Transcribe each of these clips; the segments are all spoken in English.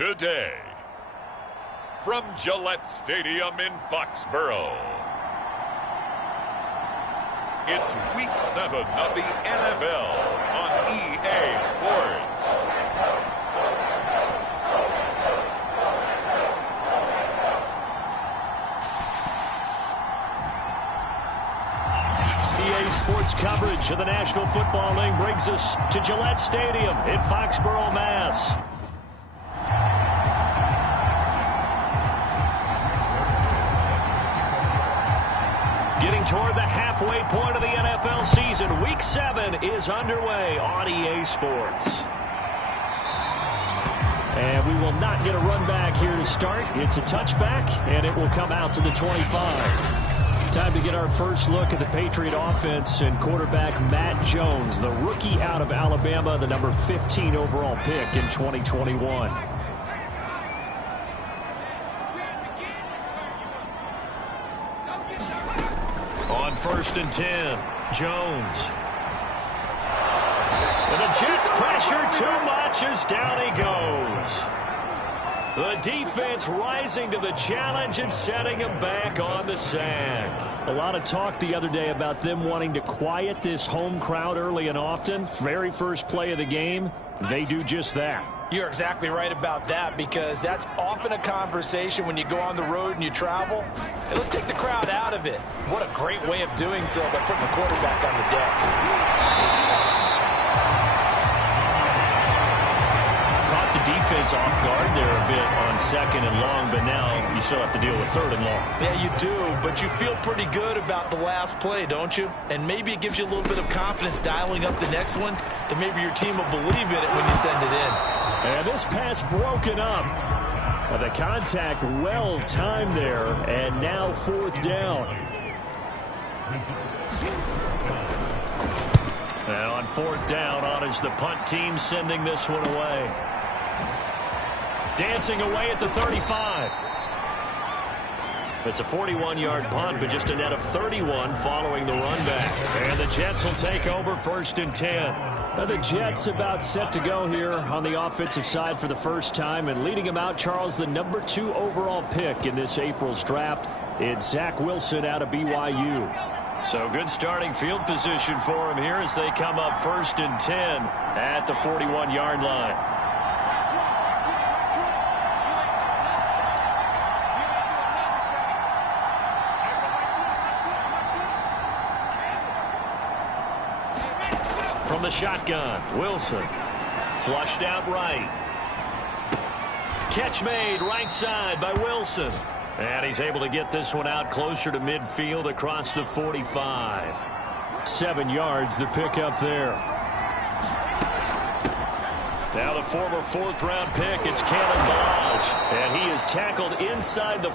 today. From Gillette Stadium in Foxborough, it's Week 7 of the NFL on EA Sports. EA Sports coverage of the National Football League brings us to Gillette Stadium in Foxborough, Mass. Getting toward the halfway point of the NFL season, Week 7 is underway on EA Sports. And we will not get a run back here to start. It's a touchback, and it will come out to the 25. Time to get our first look at the Patriot offense and quarterback Matt Jones, the rookie out of Alabama, the number 15 overall pick in 2021. On 1st and 10, Jones. And the Jets pressure too much as down he goes. The defense rising to the challenge and setting him back on the sack. A lot of talk the other day about them wanting to quiet this home crowd early and often. Very first play of the game, they do just that. You're exactly right about that, because that's often a conversation when you go on the road and you travel. Hey, let's take the crowd out of it. What a great way of doing so by putting the quarterback on the deck. Defense off guard there a bit on 2nd and long, but now you still have to deal with 3rd and long. Yeah, you do, but you feel pretty good about the last play, don't you? And maybe it gives you a little bit of confidence dialing up the next one, and maybe your team will believe in it when you send it in. And this pass broken up. The contact well timed there, and now 4th down. Now on 4th down, on is the punt team sending this one away. Dancing away at the 35. It's a 41-yard punt, but just a net of 31 following the run back. And the Jets will take over 1st and 10. Now the Jets about set to go here on the offensive side for the first time. And leading them out, Charles, the number 2 overall pick in this April's draft. It's Zach Wilson out of BYU. So good starting field position for him here as they come up 1st and 10 at the 41-yard line. From the shotgun, Wilson. Flushed out right. Catch made right side by Wilson. And he's able to get this one out closer to midfield across the 45. 7 yards, the pickup there. Now the former 4th-round pick, it's Kalen Ballage. And he is tackled inside the...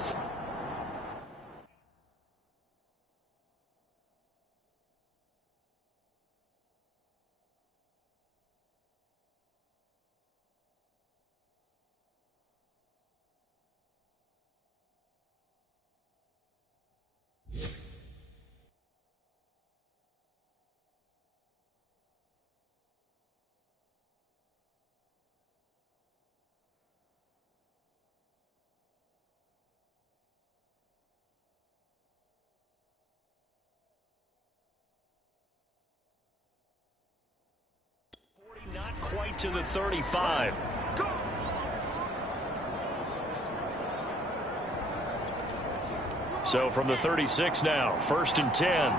Not quite to the 35. So from the 36 now, 1st and 10.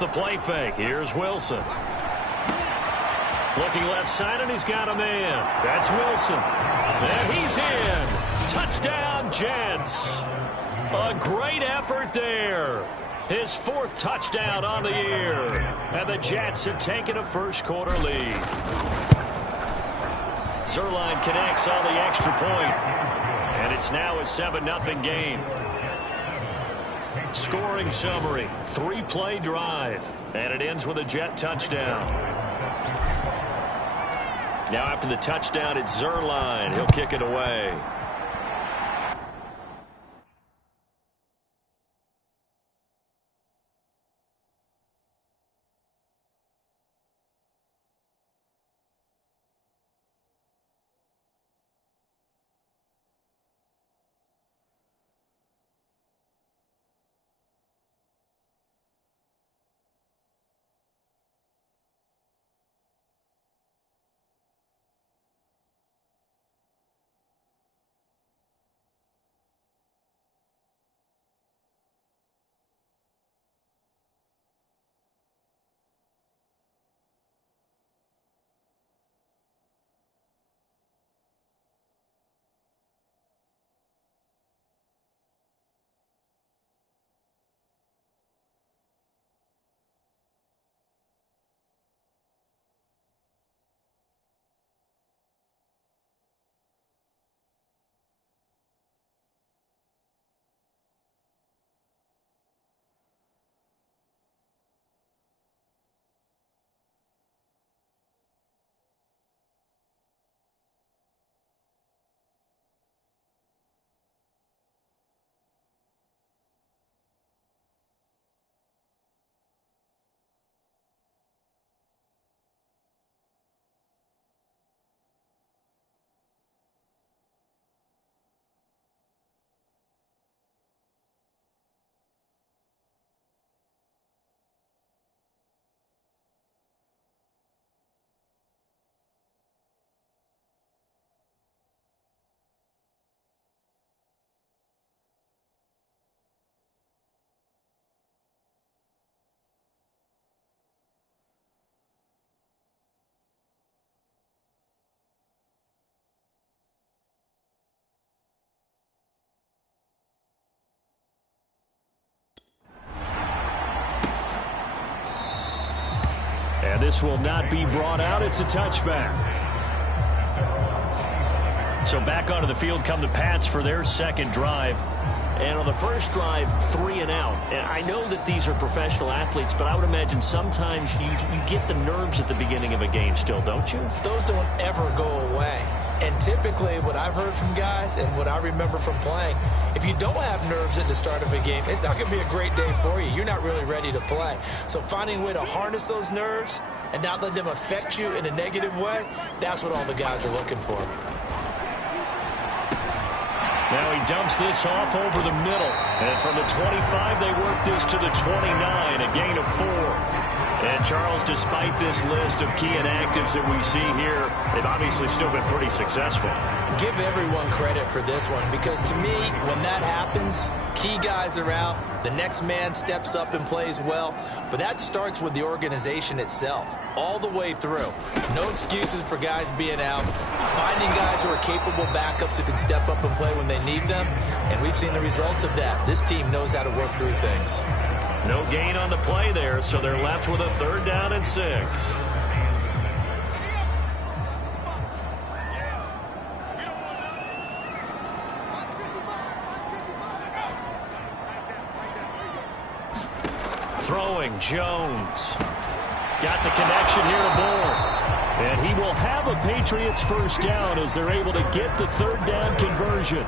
The play fake. Here's Wilson. Looking left side, and he's got a man. That's Wilson. And he's in. Touchdown, Jets. A great effort there. His 4th touchdown on the year. And the Jets have taken a first-quarter lead. Zerline connects on the extra point. And it's now a 7-0 game. Scoring summary, 3-play drive, and it ends with a Jet touchdown. Now after the touchdown, it's Zerline. He'll kick it away. And this will not be brought out. It's a touchback. So back onto the field come the Pats for their second drive. And on the first drive, 3 and out. And I know that these are professional athletes, but I would imagine sometimes you get the nerves at the beginning of a game still, don't you? Those don't ever go away. And typically what I've heard from guys and what I remember from playing, if you don't have nerves at the start of a game, it's not going to be a great day for you. You're not really ready to play. So finding a way to harness those nerves and not let them affect you in a negative way, that's what all the guys are looking for. Now he dumps this off over the middle. And from the 25, they work this to the 29, a gain of 4. And Charles, despite this list of key inactives that we see here, they've obviously still been pretty successful. Give everyone credit for this one, because to me, when that happens, key guys are out, the next man steps up and plays well, but that starts with the organization itself, all the way through. No excuses for guys being out, finding guys who are capable backups who can step up and play when they need them, and we've seen the results of that. This team knows how to work through things. No gain on the play there, so they're left with a 3rd down and 6. Throwing, Jones. Got the connection here to Bourne. And he will have a Patriots 1st down as they're able to get the 3rd down conversion.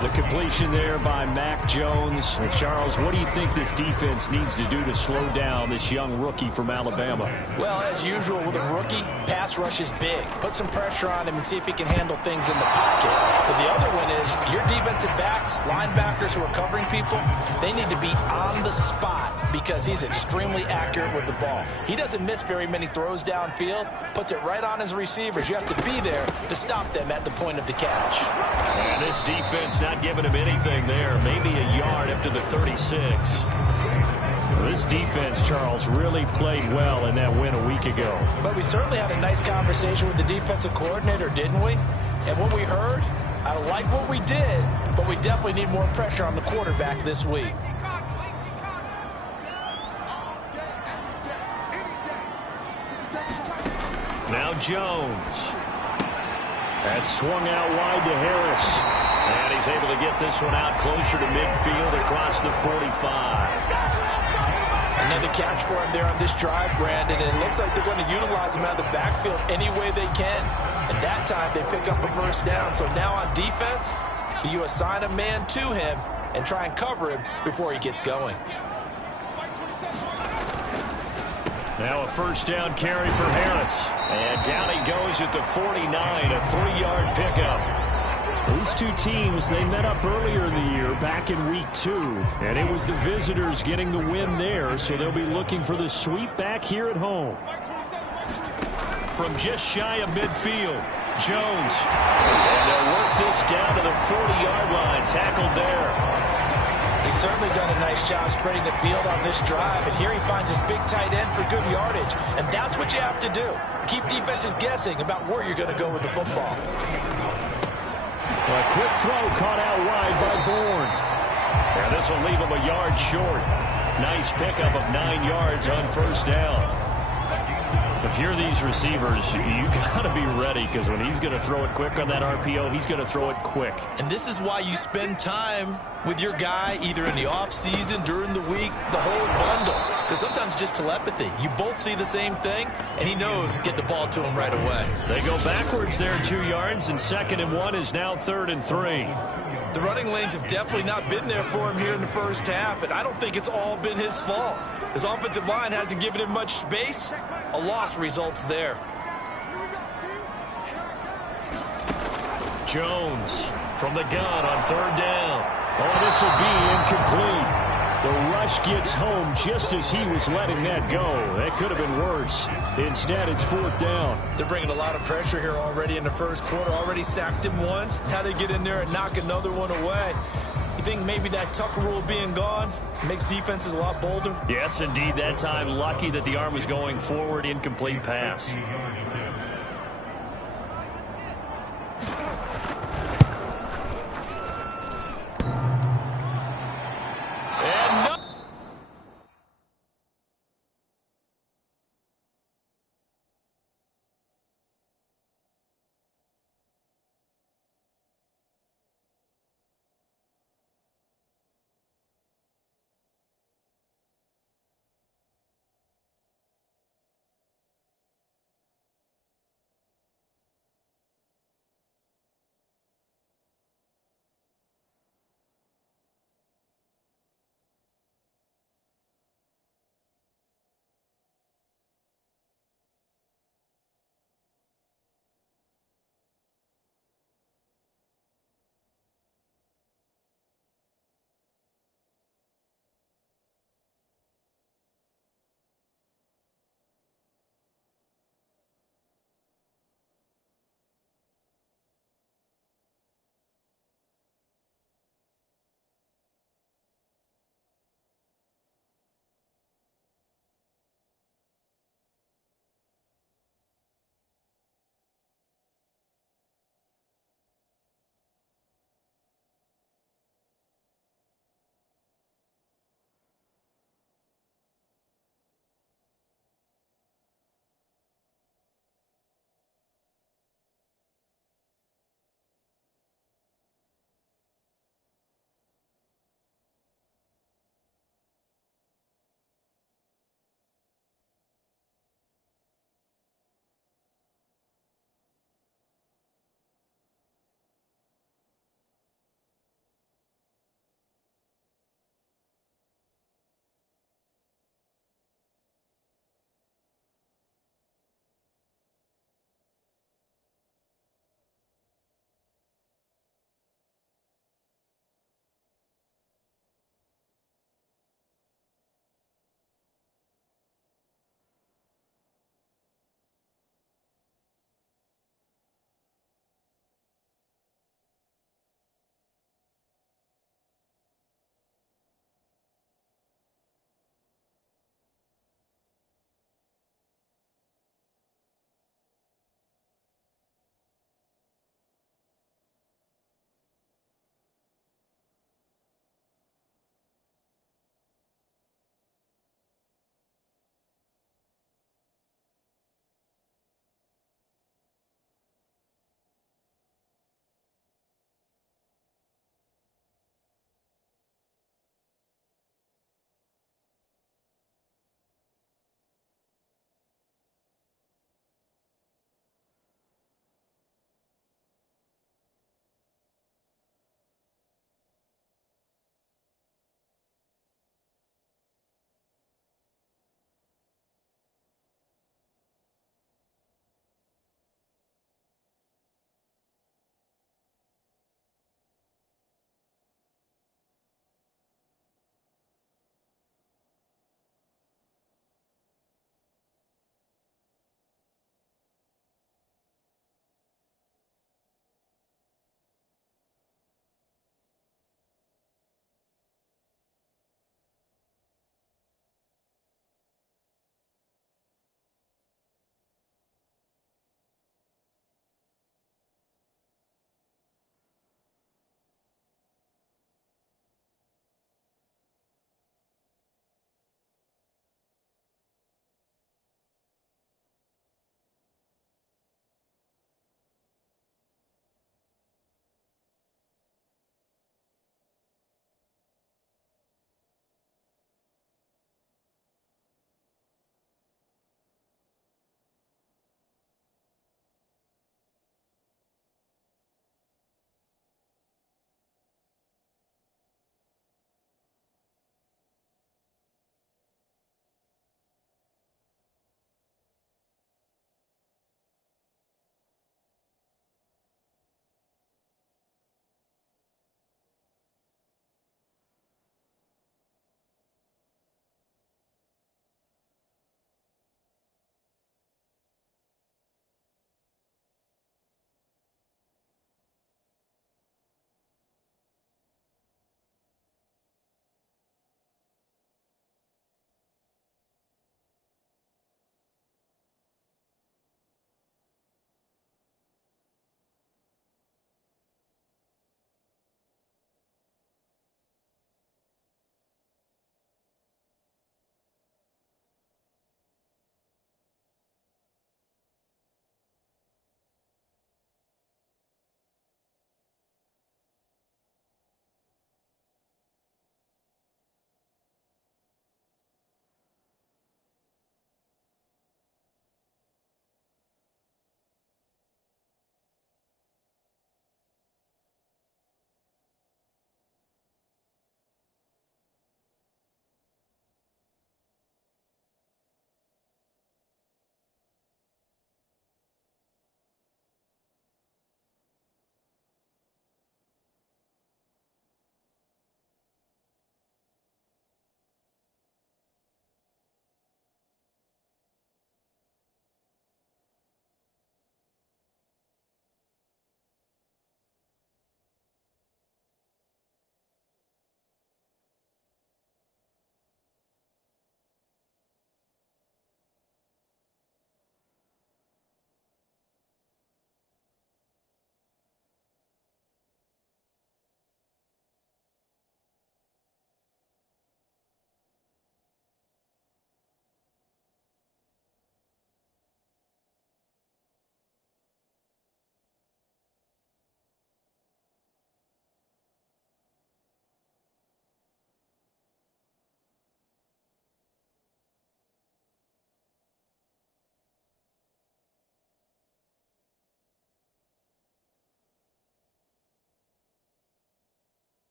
The completion there by Mac Jones. And Charles, what do you think this defense needs to do to slow down this young rookie from Alabama? Well, as usual with a rookie, pass rush is big. Put some pressure on him and see if he can handle things in the pocket. But the other one is your defensive backs, linebackers who are covering people, they need to be on the spot because he's extremely accurate with the ball. He doesn't miss very many throws downfield, puts it right on his receivers. You have to be there to stop them at the point of the catch. And this defense not giving him anything there. Maybe a yard up to the 36. This defense, Charles, really played well in that win a week ago. But we certainly had a nice conversation with the defensive coordinator, didn't we? And what we heard, I like what we did, but we definitely need more pressure on the quarterback this week. Now Jones. That's swung out wide to Harris. And he's able to get this one out closer to midfield across the 45. Another catch for him there on this drive, Brandon, and it looks like they're going to utilize him out of the backfield any way they can. And that time they pick up a first down. So now on defense, you assign a man to him and try and cover him before he gets going. Now a first down carry for Harris. And down he goes at the 49, a 3-yard pickup. These two teams, they met up earlier in the year, back in week 2. And it was the visitors getting the win there, so they'll be looking for the sweep back here at home. From just shy of midfield, Jones. And they'll work this down to the 40-yard line, tackled there. He's certainly done a nice job spreading the field on this drive, and here he finds his big tight end for good yardage. And that's what you have to do. Keep defenses guessing about where you're going to go with the football. A quick throw caught out wide by Bourne. And this will leave him a yard short. Nice pickup of 9 yards on first down. If you're these receivers, you got to be ready, because when he's going to throw it quick on that RPO, he's going to throw it quick. And this is why you spend time with your guy either in the offseason, during the week, the whole bundle. Because sometimes just telepathy. You both see the same thing, and he knows get the ball to him right away. They go backwards there 2 yards, and 2nd and 1 is now 3rd and 3. The running lanes have definitely not been there for him here in the first half, and I don't think it's all been his fault. His offensive line hasn't given him much space. A loss results there. Jones from the gun on 3rd down. Oh, this will be incomplete. The rush gets home just as he was letting that go. That could have been worse. Instead, it's 4th down. They're bringing a lot of pressure here already in the first quarter. Already sacked him once. Now they get in there and knock another one away. You think maybe that Tucker rule being gone makes defenses a lot bolder? Yes, indeed. That time, lucky that the arm was going forward. Incomplete pass.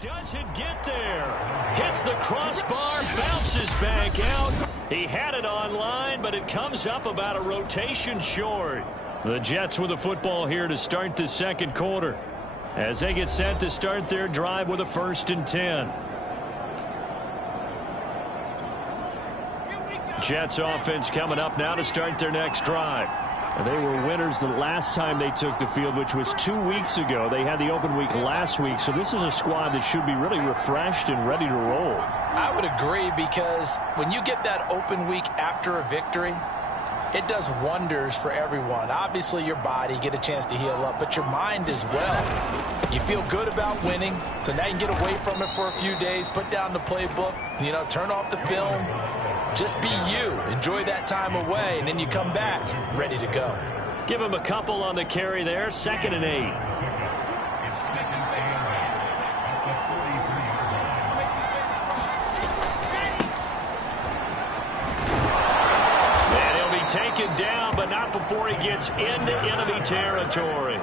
Doesn't get there. Hits the crossbar, bounces back out. He had it online, but it comes up about a rotation short. The Jets with the football here to start the second quarter, as they get set to start their drive with a 1st and 10. Jets offense coming up now to start their next drive. They were winners the last time they took the field, which was 2 weeks ago. They had the open week last week, so this is a squad that should be really refreshed and ready to roll. I would agree, because when you get that open week after a victory, it does wonders for everyone. Obviously, your body, get a chance to heal up, but your mind as well. You feel good about winning, so now you can get away from it for a few days, put down the playbook, turn off the film. Just be you. Enjoy that time away, and then you come back ready to go. Give him a couple on the carry there. 2nd and 8. And he'll be taken down, but not before he gets into enemy territory.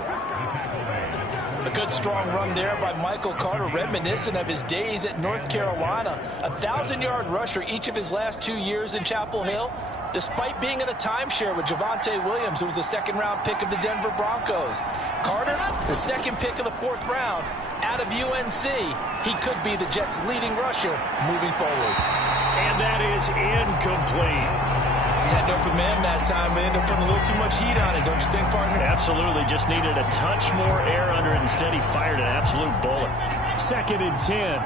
A good strong run there by Michael Carter, reminiscent of his days at North Carolina. A 1,000-yard rusher each of his last 2 years in Chapel Hill, despite being in a timeshare with Javonte Williams, who was a second-round pick of the Denver Broncos. Carter, the second pick of the 4th round, out of UNC. He could be the Jets' leading rusher moving forward. And that is incomplete. Had an open man that time, but ended up putting a little too much heat on it, don't you think, partner? Absolutely. Just needed a touch more air under it. Instead, he fired an absolute bullet. 2nd and 10.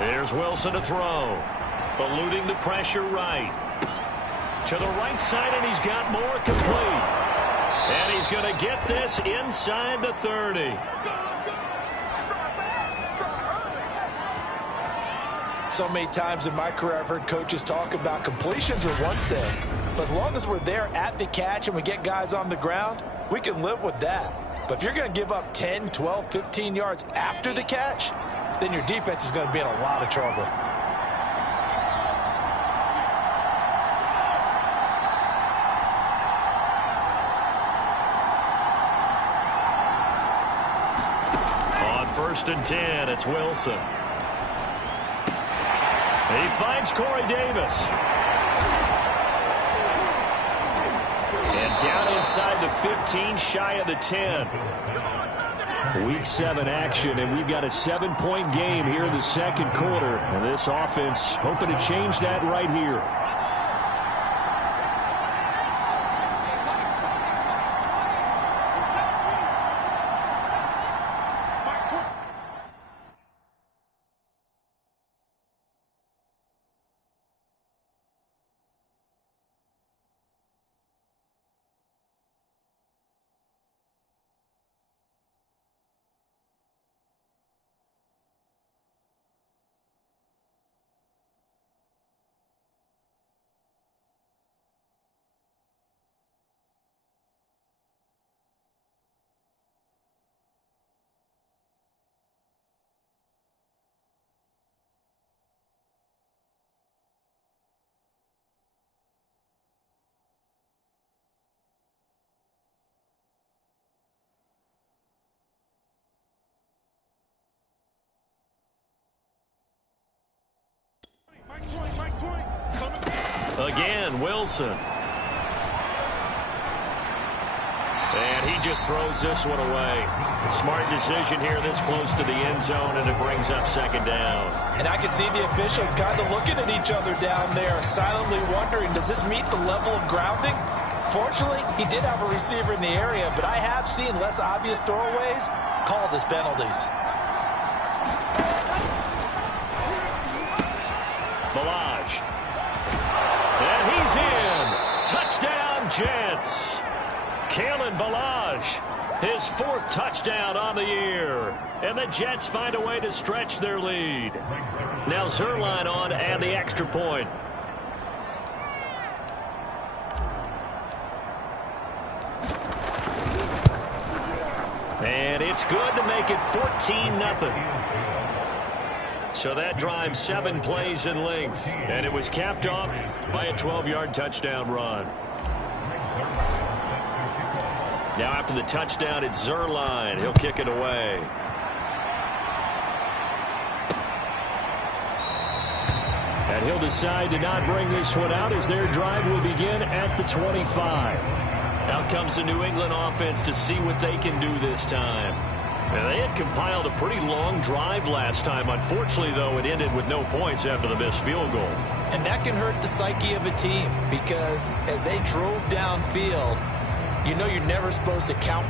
There's Wilson to throw. Eluding the pressure right. To the right side, and he's got more complete. And he's going to get this inside the 30. So many times in my career, I've heard coaches talk about completions are one thing. But as long as we're there at the catch and we get guys on the ground, we can live with that. But if you're going to give up 10, 12, 15 yards after the catch, then your defense is going to be in a lot of trouble. On 1st and 10, it's Wilson. He finds Corey Davis. And down inside the 15, shy of the 10. Week 7 action, and we've got a 7-point game here in the second quarter. And this offense hoping to change that right here. Again, Wilson. And he just throws this one away. Smart decision here this close to the end zone, and it brings up 2nd down. And I can see the officials kind of looking at each other down there, silently wondering, does this meet the level of grounding? Fortunately, he did have a receiver in the area, but I have seen less obvious throwaways called as penalties. Balaj. And he's in. Touchdown, Jets. Kalen Balaj, his 4th touchdown on the year. And the Jets find a way to stretch their lead. Now Zerline on to add the extra point. And it's good to make it 14-0. So that drive 7 plays in length, and it was capped off by a 12-yard touchdown run. Now after the touchdown, it's Zerline. He'll kick it away. And he'll decide to not bring this one out as their drive will begin at the 25. Out comes the New England offense to see what they can do this time. Now, they had compiled a pretty long drive last time. Unfortunately, though, it ended with no points after the missed field goal. And that can hurt the psyche of a team because as they drove downfield, you know you're never supposed to count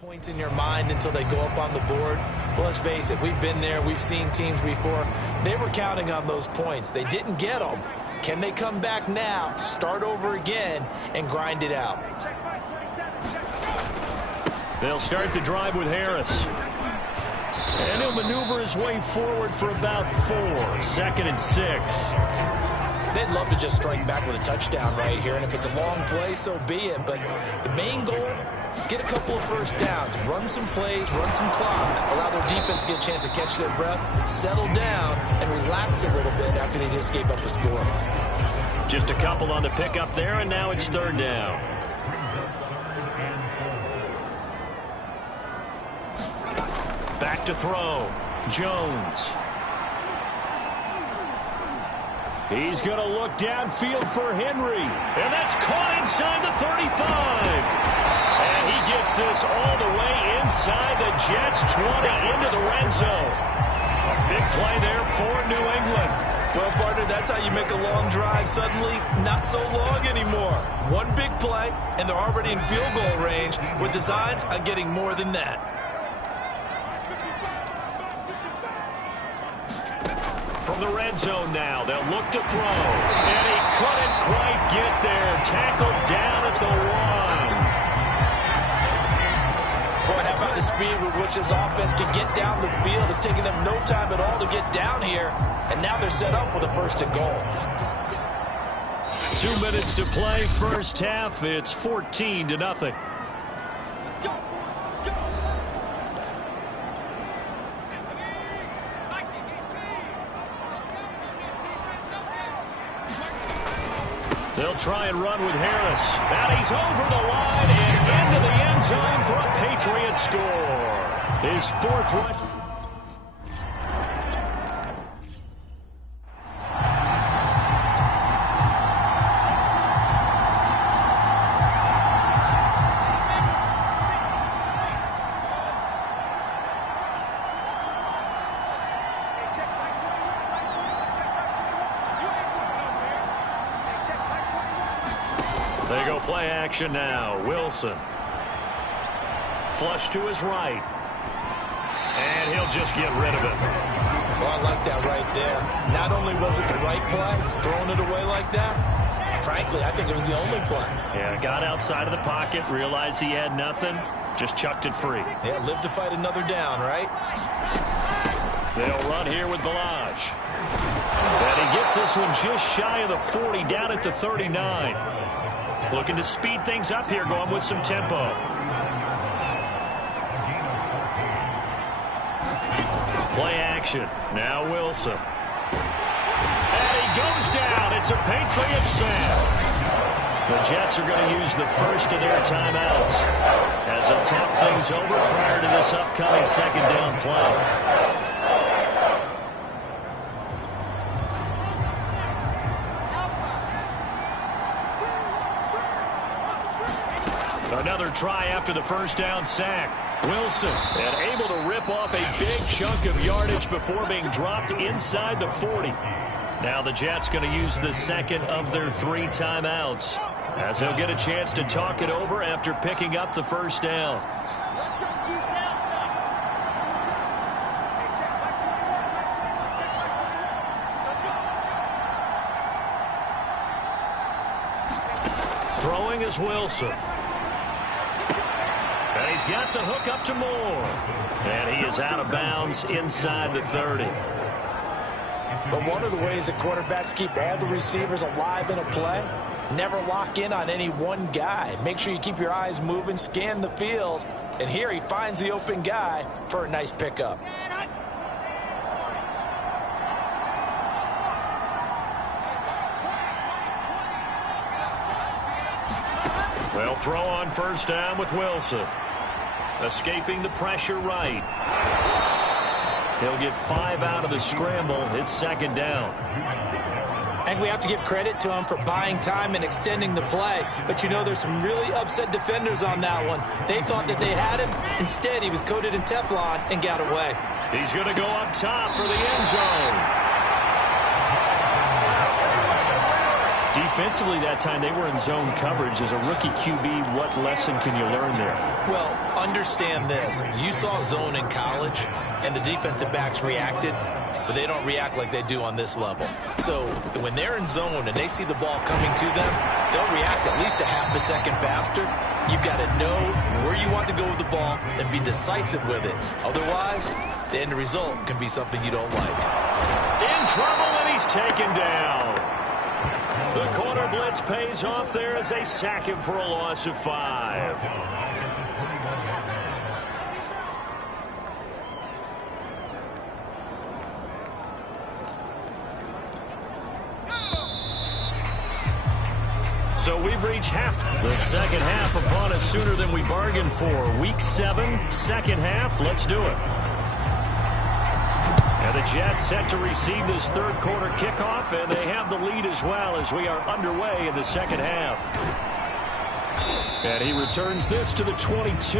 points in your mind until they go up on the board. But let's face it, we've been there. We've seen teams before. They were counting on those points. They didn't get them. Can they come back now, start over again, and grind it out? They'll start the drive with Harris. And he'll maneuver his way forward for about 4. 2nd and 6. They'd love to just strike back with a touchdown right here, and if it's a long play, so be it. But the main goal, get a couple of first downs, run some plays, run some clock, allow their defense to get a chance to catch their breath, settle down, and relax a little bit after they just gave up a score. Just a couple on the pickup there, and now it's 3rd down. Back to throw. Jones. He's going to look downfield for Henry. And that's caught inside the 35. And he gets this all the way inside the Jets' 20 into the red zone. A big play there for New England. Well, partner, that's how you make a long drive suddenly not so long anymore. One big play, and they're already in field goal range with designs on getting more than that. From the red zone now, they'll look to throw. And he couldn't quite get there. Tackled down at the 1. Boy, how about the speed with which this offense can get down the field? It's taken them no time at all to get down here. And now they're set up with a 1st and goal. 2 minutes to play, first half. It's 14-0. They'll try and run with Harris. And he's over the line and into the end zone for a Patriot score. His 4th rush. They go play action now. Wilson. Flush to his right. And he'll just get rid of it. Well, I like that right there. Not only was it the right play, throwing it away like that, frankly, I think it was the only play. Yeah, got outside of the pocket, realized he had nothing, just chucked it free. Yeah, live to fight another down, right? They'll run here with Balaj. And he gets this one just shy of the 40, down at the 39. Looking to speed things up here, going with some tempo. Play action. Now Wilson. And he goes down. It's a Patriot sack. The Jets are going to use the first of their timeouts as they'll talk things over prior to this upcoming 2nd down play. Another try after the 1st down sack. Wilson, and able to rip off a big chunk of yardage before being dropped inside the 40. Now the Jets going to use the 2nd of their 3 timeouts as they'll get a chance to talk it over after picking up the 1st down. Throwing is Wilson. And he's got the hook up to Moore. And he is out of bounds inside the 30. But one of the ways that quarterbacks keep all the receivers alive in a play, never lock in on any one guy. Make sure you keep your eyes moving, scan the field, and here he finds the open guy for a nice pickup. Well, throw on first down with Wilson. Escaping the pressure right. He'll get 5 out of the scramble. It's second down. I think we have to give credit to him for buying time and extending the play. But you know, there's some really upset defenders on that one. They thought that they had him. Instead, he was coated in Teflon and got away. He's going to go up top for the end zone. Defensively that time, they were in zone coverage. As a rookie QB, what lesson can you learn there? Well, understand this. You saw zone in college, and the defensive backs reacted, but they don't react like they do on this level. So when they're in zone and they see the ball coming to them, they'll react at least a half a second faster. You've got to know where you want to go with the ball and be decisive with it. Otherwise, the end result can be something you don't like. In trouble, and he's taken down. The corner blitz pays off there as they sack him for a loss of 5. So we've reached half. The second half upon us sooner than we bargained for. Week 7, second half. Let's do it. And the Jets set to receive this third quarter kickoff, and they have the lead as well as we are underway in the second half. And he returns this to the 22.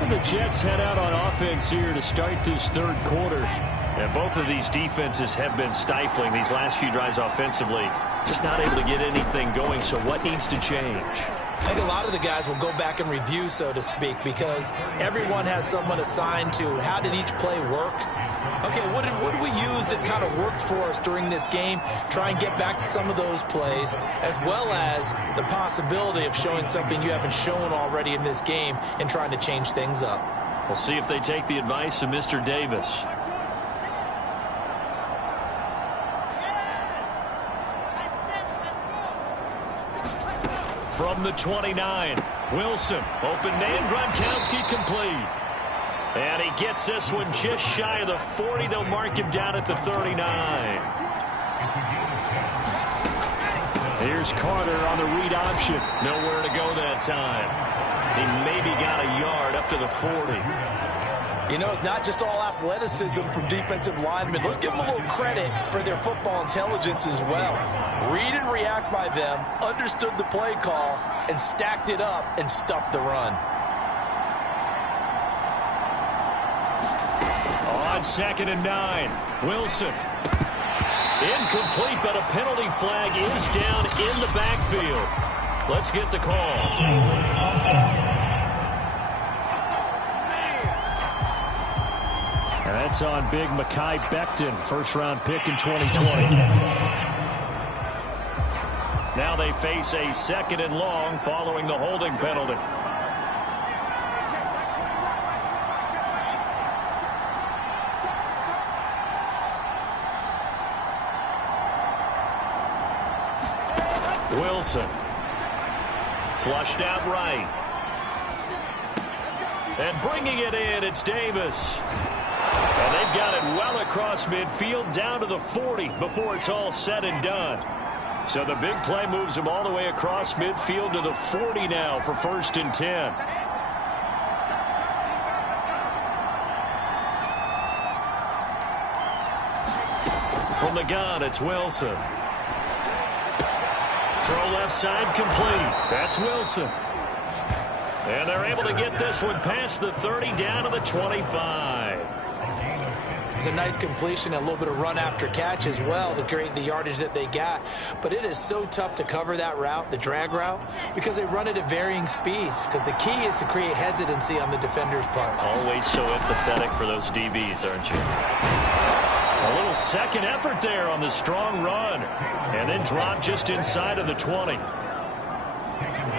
And the Jets head out on offense here to start this third quarter. And both of these defenses have been stifling these last few drives offensively. Just not able to get anything going, so what needs to change? I think a lot of the guys will go back and review, so to speak, because everyone has someone assigned to how did each play work. Okay, what did we use that kind of worked for us during this game? Try and get back to some of those plays, as well as the possibility of showing something you haven't shown already in this game and trying to change things up. We'll see if they take the advice of Mr. Davis. From the 29, Wilson, open man, Gronkowski complete. And he gets this one just shy of the 40. They'll mark him down at the 39. Here's Carter on the read option. Nowhere to go that time. He maybe got a yard up to the 40. You know, it's not just all athleticism from defensive linemen. Let's give them a little credit for their football intelligence as well. Read and react by them, understood the play call, and stacked it up and stuffed the run. On 2nd and 9, Wilson. Incomplete, but a penalty flag is down in the backfield. Let's get the call. And that's on big Mekhi Becton, first-round pick in 2020. Now they face a 2nd and long following the holding penalty. Wilson. Flushed out right. And bringing it in, it's Davis. And they've got it well across midfield down to the 40 before it's all said and done. So the big play moves him all the way across midfield to the 40 now for 1st and 10. From the gun, it's Wilson. Throw left side complete. That's Wilson. And they're able to get this one past the 30 down to the 25. It's a nice completion, a little bit of run after catch as well to create the yardage that they got. But it is so tough to cover that route, the drag route, because they run it at varying speeds. Because the key is to create hesitancy on the defender's part. Always so empathetic for those DBs, aren't you? A little second effort there on the strong run. And then drop just inside of the 20.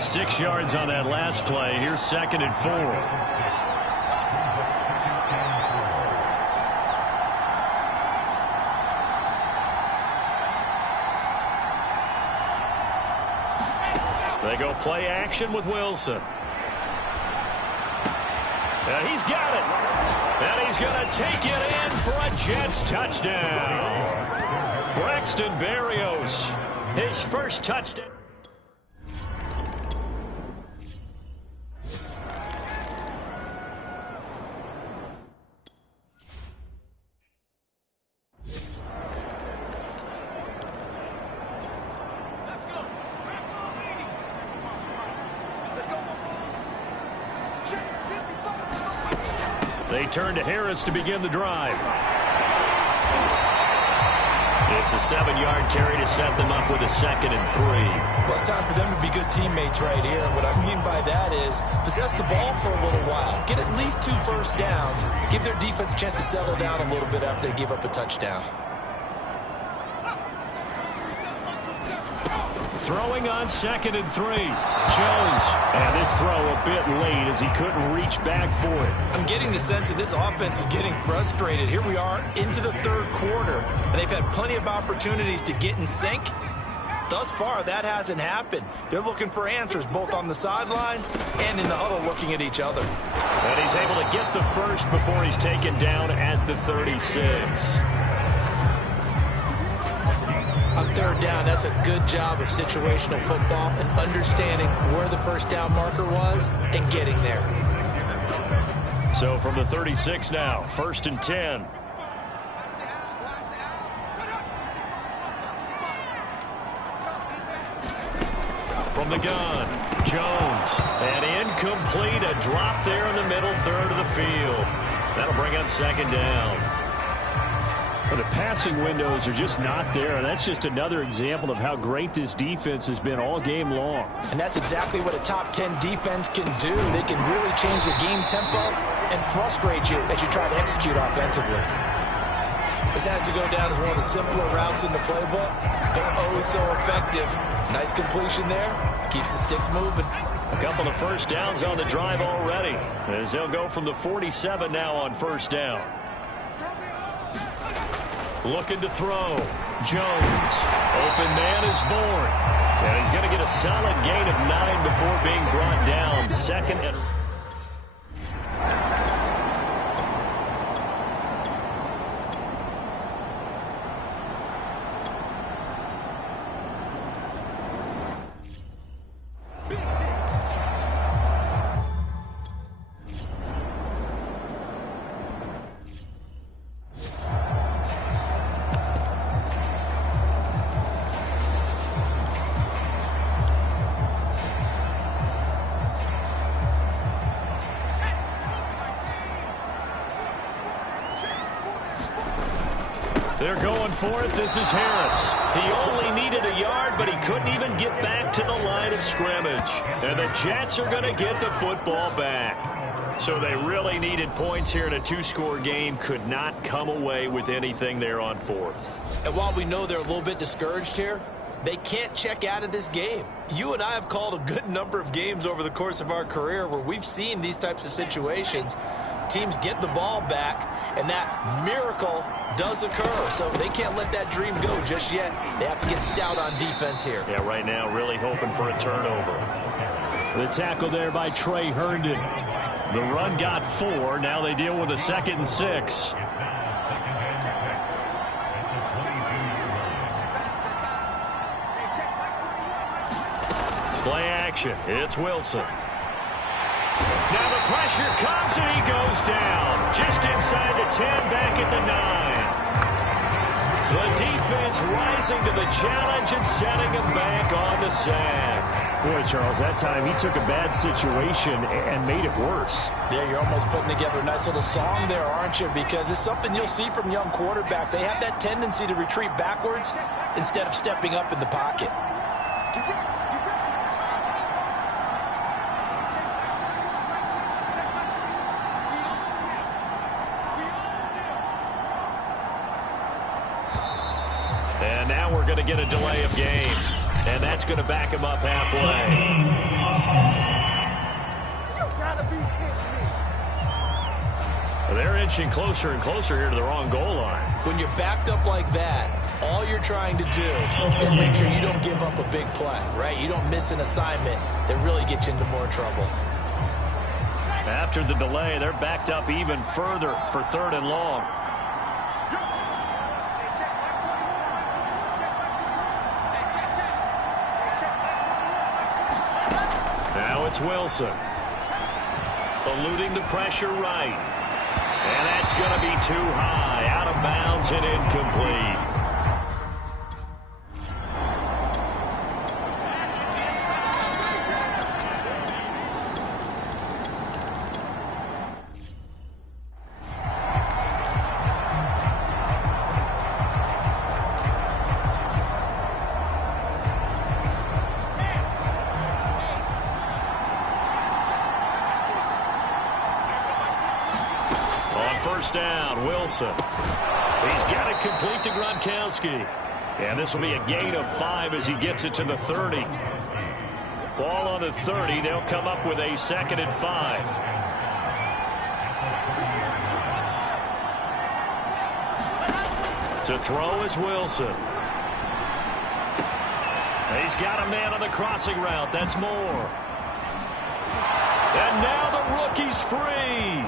6 yards on that last play. Here's 2nd and 4. They go play action with Wilson. And he's got it. And he's going to take it in for a Jets touchdown. Braxton Berrios, his first touchdown. They turn to Harris to begin the drive. It's a 7-yard carry to set them up with a 2nd and 3. Well, it's time for them to be good teammates right here. What I mean by that is possess the ball for a little while. Get at least 2 first downs. Give their defense a chance to settle down a little bit after they give up a touchdown. Throwing on 2nd and 3. Jones. And this throw a bit late as he couldn't reach back for it. I'm getting the sense that this offense is getting frustrated. Here we are into the 3rd quarter, and they've had plenty of opportunities to get in sync. Thus far, that hasn't happened. They're looking for answers both on the sidelines and in the huddle looking at each other. And he's able to get the first before he's taken down at the 36. On 3rd down, that's a good job of situational football and understanding where the first down marker was and getting there. So from the 36 now, 1st and 10. From the gun, Jones. And incomplete, a drop there in the middle 3rd of the field. That'll bring up 2nd down. Well, the passing windows are just not there, and that's just another example of how great this defense has been all game long. And that's exactly what a top 10 defense can do. They can really change the game tempo and frustrate you as you try to execute offensively. This has to go down as one of the simpler routes in the playbook, but oh so effective. Nice completion there. Keeps the sticks moving. A couple of first downs on the drive already, as they'll go from the 47 now on 1st down. Looking to throw. Jones. Open man is born. And he's going to get a solid gain of 9 before being brought down. 2nd and... They're going for it. This is Harris. He only needed a yard, but he couldn't even get back to the line of scrimmage. And the Jets are going to get the football back. So they really needed points here in a 2-score game. Could not come away with anything there on 4th. And while we know they're a little bit discouraged here, they can't check out of this game. You and I have called a good number of games over the course of our career where we've seen these types of situations. Teams get the ball back, and that miracle does occur. So they can't let that dream go just yet. They have to get stout on defense here. Yeah, right now really hoping for a turnover. The tackle there by Trey Herndon. The run got 4. Now they deal with a 2nd and 6. Play action. It's Wilson. Now the pressure comes and he goes down. Just inside the 10, back at the 9. The defense rising to the challenge and setting him back on the sack. Boy, Charles, that time he took a bad situation and made it worse. Yeah, you're almost putting together a nice little song there, aren't you? Because it's something you'll see from young quarterbacks. They have that tendency to retreat backwards instead of stepping up in the pocket. And now we're going to get a delay of game. And that's going to back him up halfway. They're inching closer and closer here to the wrong goal line. When you're backed up like that, all you're trying to do is make sure you don't give up a big play, right? You don't miss an assignment that really gets you into more trouble. After the delay, they're backed up even further for 3rd and long. Now it's Wilson. Eluding the pressure right. And that's going to be too high. Out of bounds and incomplete. First down, Wilson. He's got it complete to Gronkowski. And this will be a gain of 5 as he gets it to the 30. Ball on the 30. They'll come up with a 2nd and 5. To throw is Wilson. He's got a man on the crossing route. That's Moore. And now the rookie's free.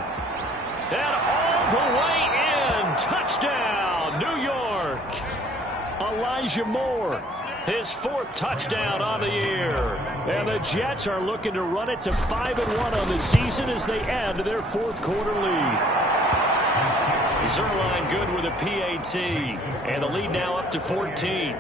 And all the way in. Touchdown, New York. Elijah Moore, his 4th touchdown on the year. And the Jets are looking to run it to 5-1 on the season as they add to their 4th quarter lead. Zerline good with a PAT. And the lead now up to 14.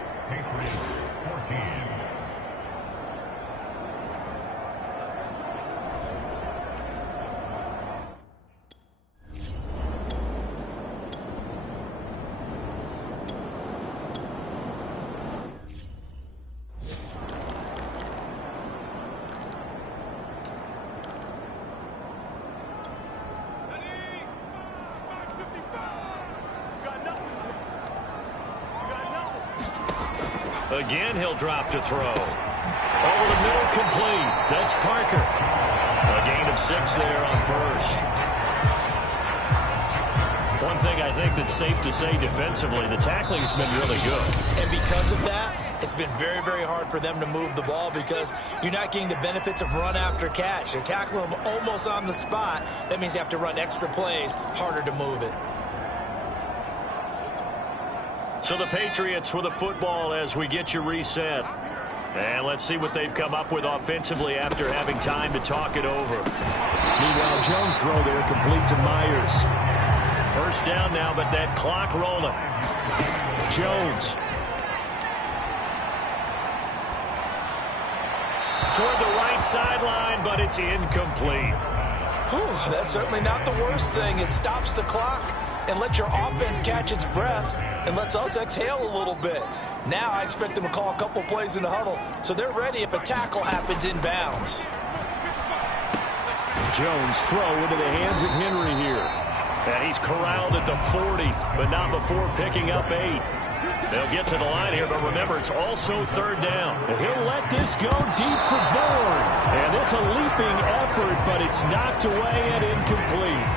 Again, he'll drop to throw. Over the middle, complete. That's Parker. A gain of 6 there on first. One thing I think that's safe to say defensively, the tackling has been really good. And because of that, it's been very, very hard for them to move the ball because you're not getting the benefits of run after catch. They're tackling them almost on the spot. That means you have to run extra plays, harder to move it. So the Patriots with a football as we get you reset. And let's see what they've come up with offensively after having time to talk it over. Meanwhile, Jones' throw there complete to Myers. First down now, but that clock rolling. Jones. Toward the right sideline, but it's incomplete. Whew, that's certainly not the worst thing. It stops the clock and lets your offense catch its breath and lets us exhale a little bit. Now I expect them to call a couple plays in the huddle, so they're ready if a tackle happens in bounds. Jones throw into the hands of Henry here. And he's corralled at the 40, but not before picking up 8. They'll get to the line here, but remember, it's also 3rd down. And he'll let this go deep for Bourne. And it's a leaping effort, but it's knocked away and incomplete.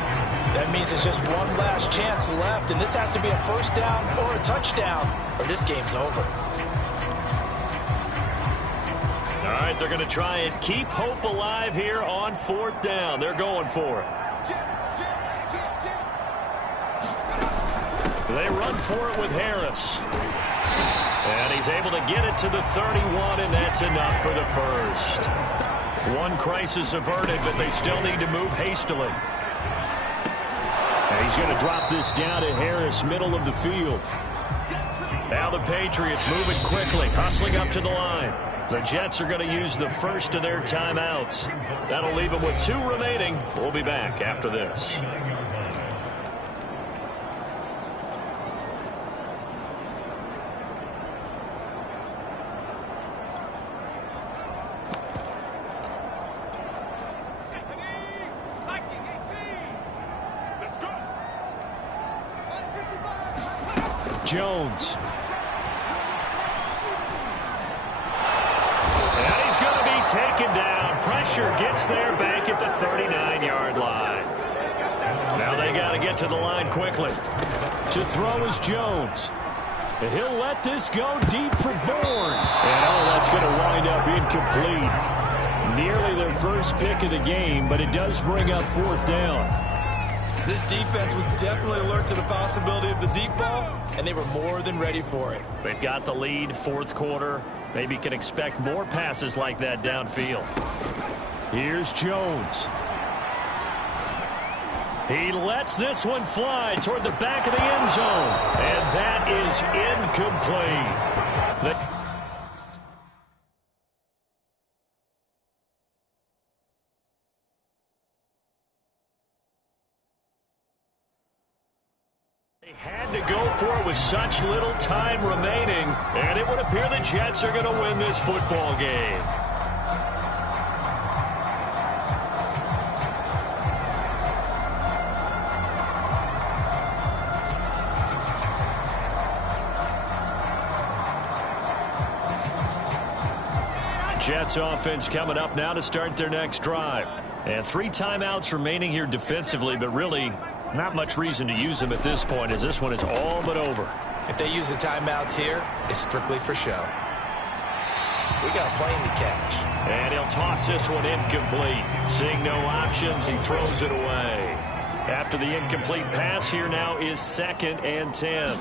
That means there's just one last chance left, and this has to be a first down or a touchdown, or this game's over. All right, they're going to try and keep hope alive here on 4th down. They're going for it. They run for it with Harris. And he's able to get it to the 31, and that's enough for the first. One crisis averted, but they still need to move hastily. And he's going to drop this down to Harris, middle of the field. Now the Patriots moving quickly, hustling up to the line. The Jets are going to use the first of their timeouts. That'll leave them with 2 remaining. We'll be back after this. Jones. taken down. Pressure gets there back at the 39-yard line. Now they got to get to the line quickly. To throw is Jones. He'll let this go deep for Bourne. And that's going to wind up incomplete. Nearly their first pick of the game, but it does bring up fourth down. This defense was definitely alert to the possibility of the deep ball, and they were more than ready for it. They've got the lead, fourth quarter. Maybe can expect more passes like that downfield. Here's Jones. He lets this one fly toward the back of the end zone. And that is incomplete. They had to go for it with such little time remaining, and it would appear the Jets are going to win this football game. Jets offense coming up now to start their next drive. And 3 timeouts remaining here defensively, but really not much reason to use them at this point, as this one is all but over. If they use the timeouts here, it's strictly for show. We got a plane to catch. And he'll toss this one incomplete. Seeing no options, he throws it away. After the incomplete pass, here now is 2nd and 10.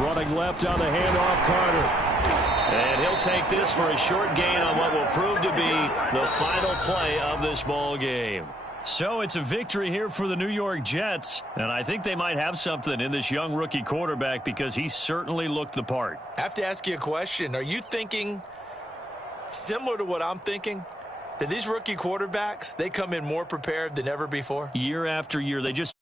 Running left on the handoff, Carter. And he'll take this for a short gain on what will prove to be the final play of this ball game. So it's a victory here for the New York Jets, and I think they might have something in this young rookie quarterback because he certainly looked the part. I have to ask you a question. Are you thinking similar to what I'm thinking? That these rookie quarterbacks, they come in more prepared than ever before? Year after year, they just